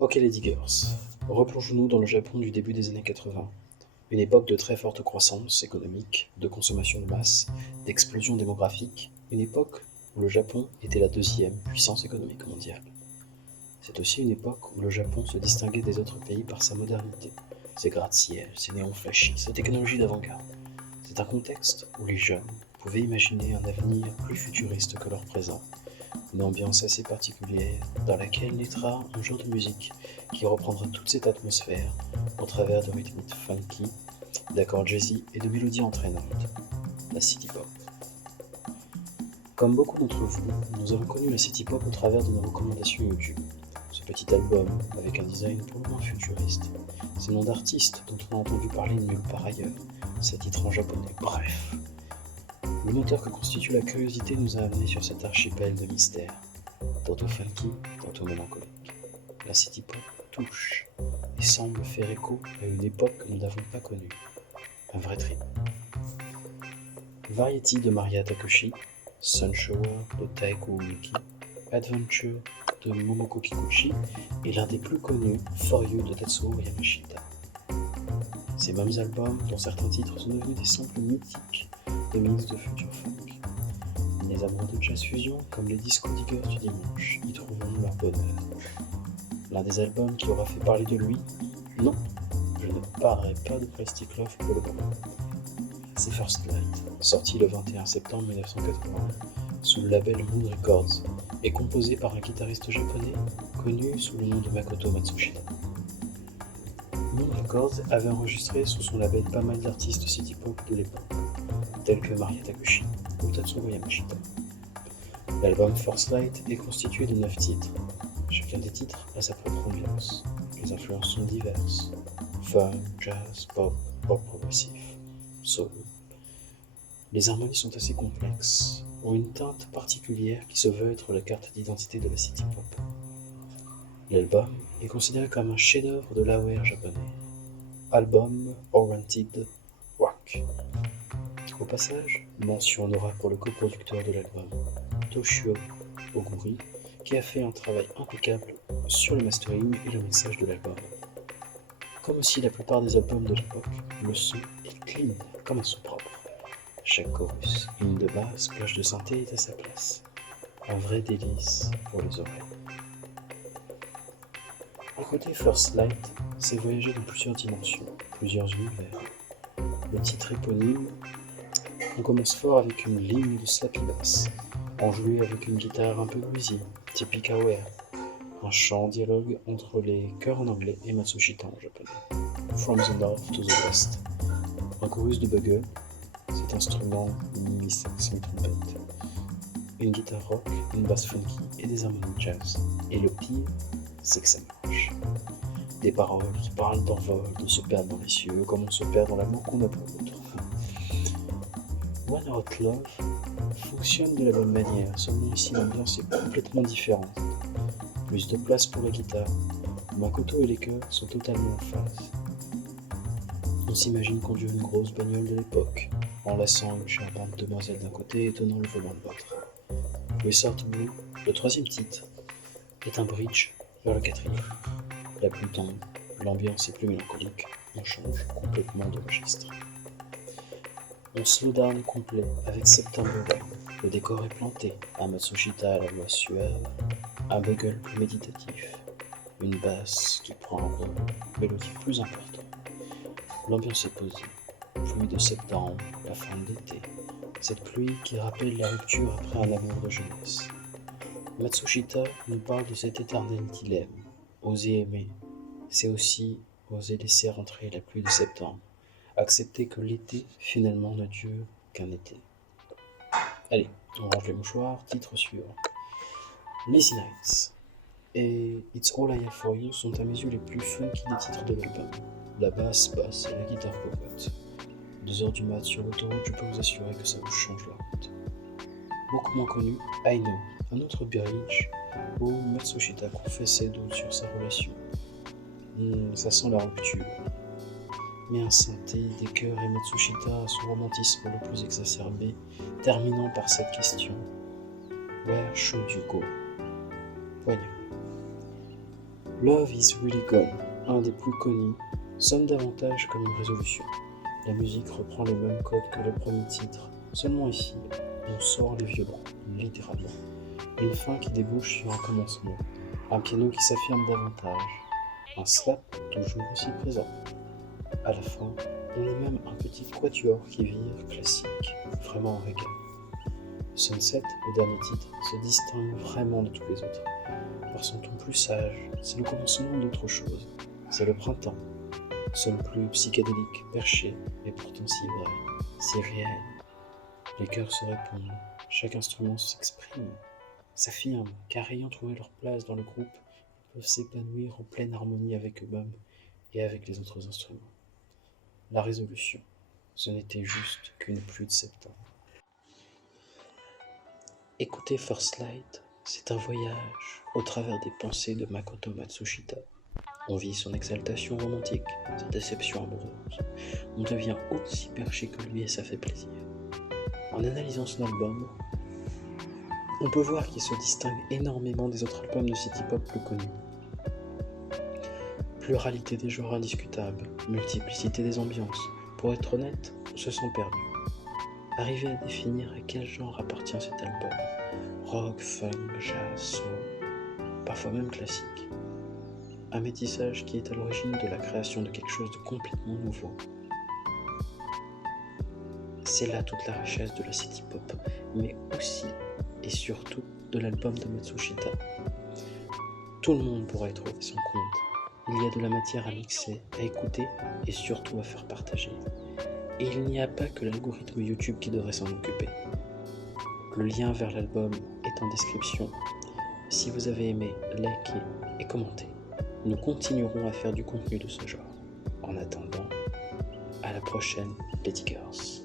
Ok Lady Girls, replongeons-nous dans le Japon du début des années 80. Une époque de très forte croissance économique, de consommation de masse, d'explosion démographique, une époque où le Japon était la deuxième puissance économique mondiale. C'est aussi une époque où le Japon se distinguait des autres pays par sa modernité, ses gratte-ciel, ses néons flashy, ses technologies d'avant-garde. C'est un contexte où les jeunes pouvaient imaginer un avenir plus futuriste que leur présent. Une ambiance assez particulière dans laquelle naîtra un genre de musique qui reprendra toute cette atmosphère au travers de rythmes funky, d'accords jazzy et de mélodies entraînantes, la city pop. Comme beaucoup d'entre vous, nous avons connu la city pop au travers de nos recommandations YouTube. Ce petit album, avec un design pour le moins futuriste, ces noms d'artistes dont on a entendu parler nulle part ailleurs, ces titres en japonais, bref. Le moteur que constitue la curiosité nous a amenés sur cet archipel de mystère, tantôt funky, tantôt mélancolique. La city pop touche et semble faire écho à une époque que nous n'avons pas connue. Un vrai trip. Variety de Maria Takeshi, Sunshower de Taeko Miki, Adventure de Momoko Kikuchi et l'un des plus connus, For You de Tetsuo Yamashita. Ces mêmes albums, dont certains titres sont devenus des samples mythiques de mix de future funk. Les amoureux de jazz fusion, comme les disco diggers du dimanche, y trouveront leur bonheur. L'un des albums qui aura fait parler de lui, non, je ne parlerai pas de Plastic Love pour le moment. C'est First Light, sorti le 21 septembre 1981 sous le label Moon Records et composé par un guitariste japonais connu sous le nom de Makoto Matsushita. Moon Records avait enregistré sous son label pas mal d'artistes city pop de l'époque, tels que Maria Takeshi ou Tatsuo Yamashita. L'album First Light est constitué de 9 titres. Chacun des titres a sa propre ambiance. Les influences sont diverses. Funk, jazz, pop, pop progressif, soul. Les harmonies sont assez complexes, ont une teinte particulière qui se veut être la carte d'identité de la city pop. L'album est considéré comme un chef-d'œuvre de l'AOR japonais. Album Oriented Rock. Au passage, mention en aura pour le coproducteur de l'album, Toshio Oguri, qui a fait un travail impeccable sur le mastering et le mixage de l'album. Comme aussi la plupart des albums de l'époque, le son est clean comme un son propre. Chaque chorus, ligne de basse, cloche de synthé est à sa place. Un vrai délice pour les oreilles. À côté First Light, c'est voyager dans plusieurs dimensions, plusieurs univers. Le titre éponyme, on commence fort avec une ligne de slappy bass, enjouée avec une guitare un peu greasy, typique AOR. Un chant dialogue entre les chœurs en anglais et Matsushita en japonais. From the North to the West. Un chorus de bugle, cet instrument mi-saxon trompette. Une guitare rock, une basse funky et des harmonies jazz. Et le pire, c'est que ça marche. Des paroles qui parlent d'envol, de se perdre dans les cieux, comme on se perd dans l'amour qu'on a pour l'autre. One Hot Love fonctionne de la bonne manière, seulement ici l'ambiance est complètement différente. Plus de place pour la guitare. Makoto et les chœurs sont totalement en phase. On s'imagine conduire une grosse bagnole de l'époque, enlaçant une charmante demoiselle d'un côté et tenant le volant de l'autre. Resort Blue, le troisième titre, est un bridge vers le quatrième. La pluie tombe, l'ambiance est plus mélancolique, on change complètement de registre. On slowdown complet avec September Rain. Le décor est planté, un Matsushita à la voix suave, un bugle plus méditatif, une basse qui prend un rôle mélodique plus important. L'ambiance est posée, pluie de septembre, la fin de l'été, cette pluie qui rappelle la rupture après un amour de jeunesse. Matsushita nous parle de cet éternel dilemme. Oser aimer, c'est aussi oser laisser rentrer la pluie de septembre, accepter que l'été finalement ne dure qu'un été. Allez, on range les mouchoirs, titre suivant. Lazy Nights et It's All I Have For You sont à mes yeux les plus funky des titres de l'album. La basse et la guitare popote. 2h du mat sur l'autoroute, je peux vous assurer que ça vous change la route. Beaucoup moins connu, I Know, un autre bridge où Matsushita confesse ses doutes sur sa relation. Ça sent la rupture. Mais un synthé, des chœurs et Matsushita à son romantisme le plus exacerbé, terminant par cette question. Where should you go? Poignant. Love is Really Gone, un des plus connus, sonne davantage comme une résolution. La musique reprend les mêmes codes que le premier titre, seulement ici, on sort les violons, littéralement. Une fin qui débouche sur un commencement, un piano qui s'affirme davantage, un slap toujours aussi présent. À la fin, on est même un petit quatuor qui vire classique, vraiment un régal. Sunset, le dernier titre, se distingue vraiment de tous les autres. Par son ton plus sage, c'est le commencement d'autre chose. C'est le printemps. Sonne plus psychédélique, perché, et pourtant si vrai, si réel. Les cœurs se répondent, chaque instrument s'exprime, s'affirme, car ayant trouvé leur place dans le groupe, ils peuvent s'épanouir en pleine harmonie avec eux-mêmes et avec les autres instruments. La résolution, ce n'était juste qu'une pluie de septembre. Écouter First Light, c'est un voyage au travers des pensées de Makoto Matsushita. On vit son exaltation romantique, sa déception amoureuse. On devient aussi perché que lui et ça fait plaisir. En analysant son album, on peut voir qu'il se distingue énormément des autres albums de city pop plus connus. Pluralité des genres indiscutable, multiplicité des ambiances. Pour être honnête, on se sent perdu. Arriver à définir à quel genre appartient cet album. Rock, funk, jazz, soul, parfois même classique. Un métissage qui est à l'origine de la création de quelque chose de complètement nouveau. C'est là toute la richesse de la city pop, mais aussi et surtout de l'album de Matsushita. Tout le monde pourra y trouver son compte. Il y a de la matière à mixer, à écouter et surtout à faire partager. Et il n'y a pas que l'algorithme YouTube qui devrait s'en occuper. Le lien vers l'album est en description. Si vous avez aimé, likez et commentez. Nous continuerons à faire du contenu de ce genre. En attendant, à la prochaine, Lady Girls.